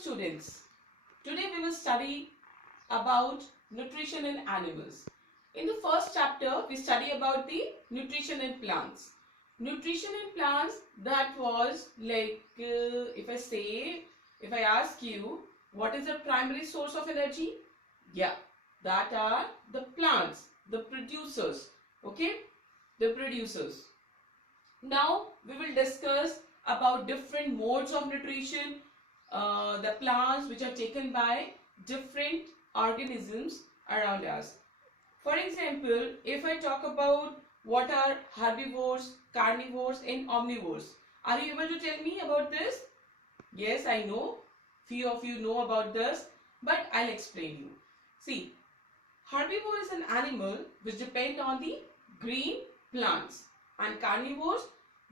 students. Today we will study about nutrition in animals. In the first chapter we study about the nutrition in plants. Nutrition in plants, that was like if I ask you what is the primary source of energy? Yeah, that are the plants, the producers. Okay, the producers. Now we will discuss about different modes of nutrition, the plants which are taken by different organisms around us. For example, if I talk about what are herbivores, carnivores and omnivores, are you able to tell me about this? Yes, I know. Few of you know about this, but I'll explain you. See, herbivore is an animal which depend on the green plants, and carnivores,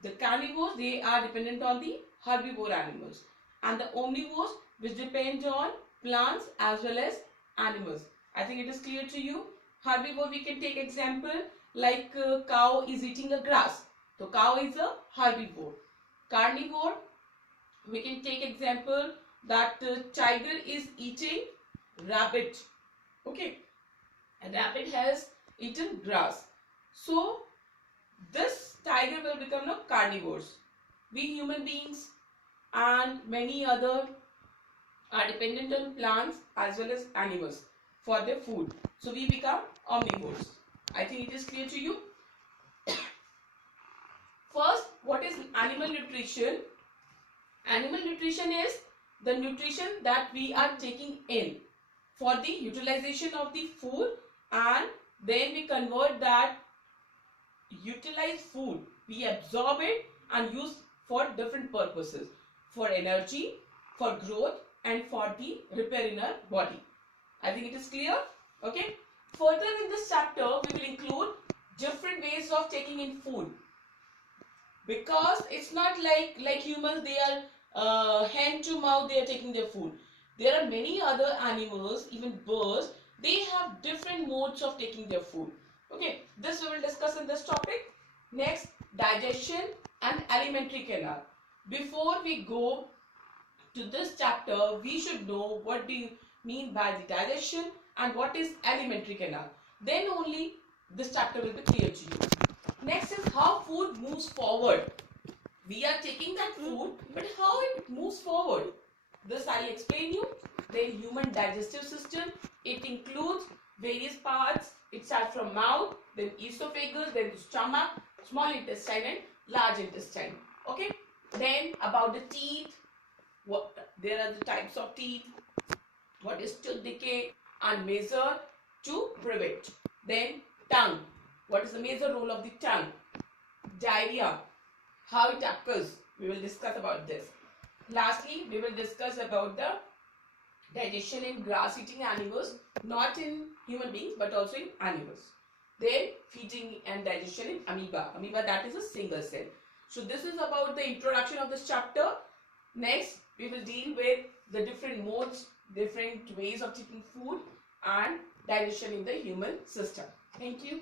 they are dependent on the herbivore animals, and the omnivores which depend on plants as well as animals. I think it is clear to you. Herbivore, we can take example like cow is eating a grass. So cow is a herbivore. Carnivore, we can take example that tiger is eating rabbit. Okay, a rabbit has eaten grass. So this tiger will become a carnivores. We human beings and many other are dependent on plants as well as animals for their food. So we become omnivores. I think it is clear to you. First, what is animal nutrition? Animal nutrition is the nutrition that we are taking in for the utilization of the food, and then we convert that utilized food, we absorb it and use for different purposes, for energy, for growth and for the repair in our body. I think it is clear. Okay. Further in this chapter we will include different ways of taking in food, because it's not like humans, they are hand to mouth they are taking their food. There are many other animals, even birds, they have different modes of taking their food. Okay, this we will discuss in this topic. Next, digestion and alimentary canal. Before we go to this chapter, we should know what do you mean by the digestion and what is alimentary canal. Then only this chapter will be clear to you. Next is how food moves forward. We are taking that food, but how it moves forward, this I will explain you. Then human digestive system, it includes various parts. It starts from mouth, then esophagus, then the stomach, small intestine and large intestine. Okay. Then about the teeth, there are the types of teeth, what is tooth decay and measure to prevent. Then tongue, what is the major role of the tongue. Diarrhea, how it occurs, we will discuss about this. Lastly, we will discuss about the digestion in grass eating animals, not in human beings but also in animals. Then feeding and digestion in amoeba. Amoeba, that is a single cell. So this is about the introduction of this chapter. Next, we will deal with the different modes, different ways of taking food and digestion in the human system. Thank you.